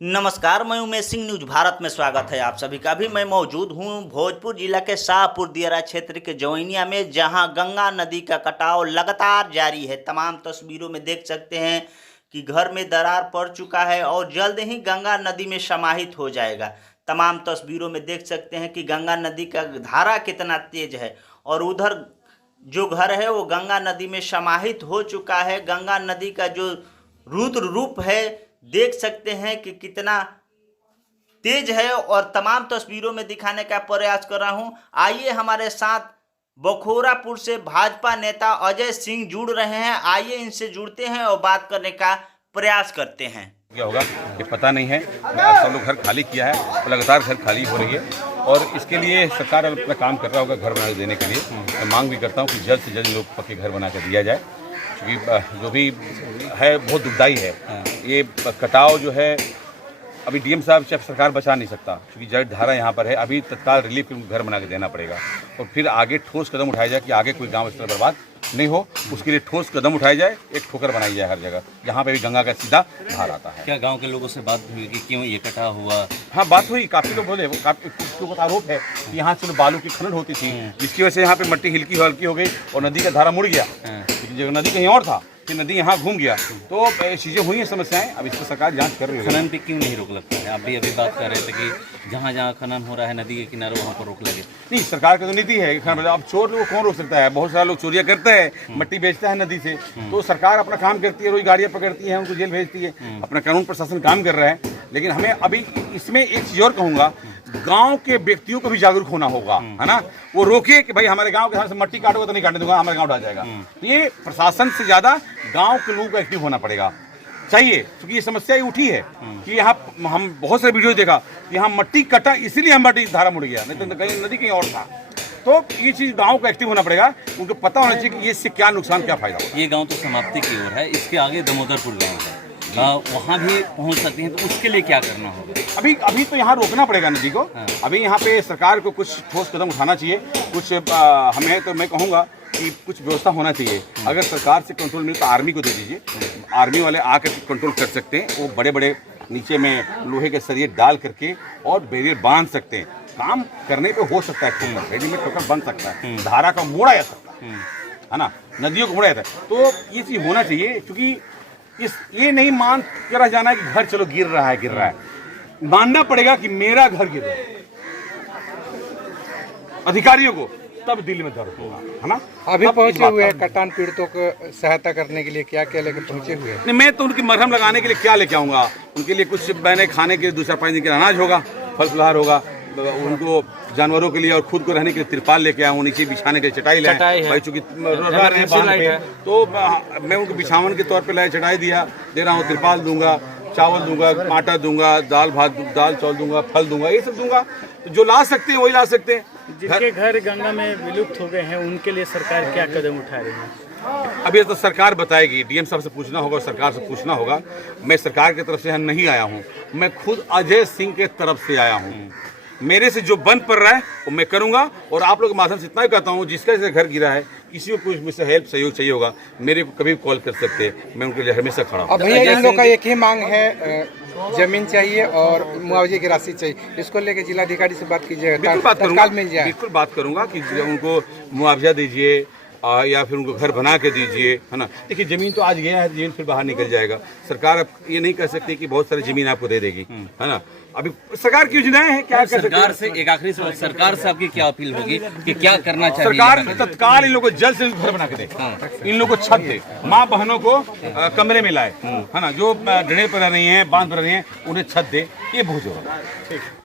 नमस्कार, मैं उमेश सिंह, न्यूज भारत में स्वागत है आप सभी का। भी मैं मौजूद हूं भोजपुर जिला के शाहपुर दियारा क्षेत्र के जवैनिया में, जहां गंगा नदी का कटाव लगातार जारी है। तमाम तस्वीरों में देख सकते हैं कि घर में दरार पड़ चुका है और जल्द ही गंगा नदी में समाहित हो जाएगा। तमाम तस्वीरों में देख सकते हैं कि गंगा नदी का धारा कितना तेज है और उधर जो घर है वो गंगा नदी में समाहित हो चुका है। गंगा नदी का जो रुद्र रूप है देख सकते हैं कि कितना तेज है और तमाम तस्वीरों में दिखाने का प्रयास कर रहा हूं। आइए हमारे साथ बखोरापुर से भाजपा नेता अजय सिंह जुड़ रहे हैं। आइए इनसे जुड़ते हैं और बात करने का प्रयास करते हैं। क्या होगा ये पता नहीं है। सब लोग घर खाली किया है, लगातार घर खाली हो रही है और इसके लिए सरकार अपना काम कर रहा होगा घर बना देने के लिए। मैं मांग भी करता हूँ कि जल्द से जल्द लोग पक्के घर बना कर दिया जाए, क्योंकि जो भी है बहुत दुखदाई है। ये कटाव जो है अभी डीएम साहब से सरकार बचा नहीं सकता, क्योंकि जल धारा यहाँ पर है। अभी तत्काल रिलीफ घर बना के देना पड़ेगा और फिर आगे ठोस कदम उठाया जाए कि आगे कोई गांव इस तरह बर्बाद नहीं हो। उसके लिए ठोस कदम उठाया जाए, एक ठोकर बनाई जाए हर जगह जहाँ पे भी गंगा का सीधा धार आता है। क्या गांव के लोगों से बात हुई कि क्यों ये कटा हुआ? हाँ, बात हुई। काफ़ी लोग बोले, काफ़ी कुछ लोगों का आरोप है कि यहाँ से बालू की खनन होती थी, जिसकी वजह से यहाँ पे मिट्टी हल्की हो गई और नदी का धारा मुड़ गया। लेकिन नदी कहीं और था, कि नदी यहाँ घूम गया, तो चीज़ें हुई हैं, समस्याएं। अब इसको सरकार जांच कर रही है। खनन पे क्यों नहीं रोक लगता है? आप भी अभी बात कर रहे थे कि जहाँ जहाँ खनन हो रहा है नदी के किनारे वहाँ पर रोक लगे। नहीं, सरकार की तो नीति है। अब चोर लोग कौन रोक सकता है? बहुत सारे लोग चोरियाँ करते हैं, मिट्टी बेचता है नदी से। तो सरकार अपना काम करती है, रोज गाड़ियाँ पकड़ती है, उनको जेल भेजती है, अपना कानून प्रशासन काम कर रहा है। लेकिन हमें अभी इसमें एक चीज़ और कहूँगा, गांव के व्यक्तियों को भी जागरूक होना होगा, है ना। वो रोके कि भाई हमारे गांव के से मट्टी काटोगे तो नहीं काटने दूंगा, हमारे गांव ढह जाएगा। तो ये प्रशासन से ज्यादा गांव के लोगों को एक्टिव होना पड़ेगा चाहिए, क्योंकि ये समस्या ही उठी है कि यहाँ हम बहुत सारे वीडियो देखा, यहाँ मट्टी कटा इसीलिए हम मट्टी धारा मुड़ गया, नहीं तो कहीं नदी कहीं और था। तो ये चीज गांव को एक्टिव होना पड़ेगा, उनको पता होना चाहिए कि इससे क्या नुकसान क्या फायदा होगा। ये गाँव तो समाप्ति की ओर है, इसके आगे दामोदरपुर गाँव है, वहाँ भी पहुँच सकते हैं, तो उसके लिए क्या करना होगा? अभी तो यहाँ रोकना पड़ेगा नदी को। अभी यहाँ पे सरकार को कुछ ठोस कदम उठाना चाहिए। कुछ हमें तो मैं कहूँगा कि कुछ व्यवस्था होना चाहिए। अगर सरकार से कंट्रोल मिले तो आर्मी को दे दीजिए, आर्मी वाले आकर कंट्रोल कर सकते हैं। वो बड़े बड़े नीचे में लोहे के सरिये डाल करके और बैरियर बांध सकते हैं। काम करने पे हो सकता है, ठोकर रेडीमेड ठोकर बन सकता है, धारा का मोड़ा जा सकता है ना, नदियों को मोड़ा जाता है। तो ये चीज़ होना चाहिए, क्योंकि ये नहीं मान कर जाना है कि घर चलो गिर रहा है। मानना पड़ेगा कि मेरा घर गिर रहा है। अधिकारियों को तब दिल में दर्द होगा, है ना। अभी पहुंचे हुए हैं कटान पीड़ितों को सहायता करने के लिए, क्या लेकर पहुंचे हुए हैं? नहीं, मैं तो उनकी मरहम लगाने के लिए क्या लेके आऊँगा। उनके लिए कुछ मैंने खाने के 2-4-5 दिन के अनाज होगा, फल फलहार होगा, उनको जानवरों के लिए और खुद को रहने के लिए तिरपाल लेके आऊँ, नीचे बिछाने के लिए चटाई लाए भाई, चूंकि तो मैं उनको बिछावन के तौर पे लाए, चटाई दे रहा हूँ, तिरपाल दूंगा, चावल दूंगा, आटा दूंगा, दाल चावल दूंगा, फल दूंगा, ये सब दूंगा। तो जो ला सकते हैं वही ला सकते हैं। जिनके घर गंगा में विलुप्त हो गए हैं उनके लिए सरकार क्या कदम उठा रही है? अभी तो सरकार बताएगी, डीएम साहब से पूछना होगा, सरकार से पूछना होगा। मैं सरकार की तरफ से यहाँ नहीं आया हूँ, मैं खुद अजय सिंह के तरफ से आया हूँ। मेरे से जो बंद पड़ रहा है वो मैं करूंगा और आप लोग के माध्यम से इतना ही कहता हूँ, जिसका जैसे घर गिरा है, किसी को कुछ मुझसे हेल्प सहयोग चाहिए होगा, मेरे को कभी कॉल कर सकते हैं, मैं उनके लिए हमेशा खड़ा हूँ। अब भैया इन लोगों का एक ही मांग है, जमीन चाहिए और मुआवजे की राशि चाहिए। इसको लेकर जिलाधिकारी से बात कीजिएगा, बिल्कुल बात करूंगा, मिल जाए। बिल्कुल बात करूंगा कि उनको मुआवजा दीजिए या फिर उनको घर बना के दीजिए, है ना। देखिए, जमीन तो आज गया है, जमीन फिर बाहर निकल जाएगा। सरकार अब ये नहीं कह सकती कि बहुत सारी जमीन आपको दे देगी, है ना। अभी सरकार की योजनाएं हैं, क्या कर सकते हैं। सरकार से एक आखिरी सवाल, सरकार से आपकी क्या अपील होगी कि क्या करना चाहिए? सरकार तत्काल इन लोगों को जल्द से जल्द घर बना के दे, इन लोगों को छत दे, माँ बहनों को कमरे में लाए, है ना, जो डरे पर रह रही हैं, बांध पर रही हैं, उन्हें छत दे, ये बहुत जरूरी है।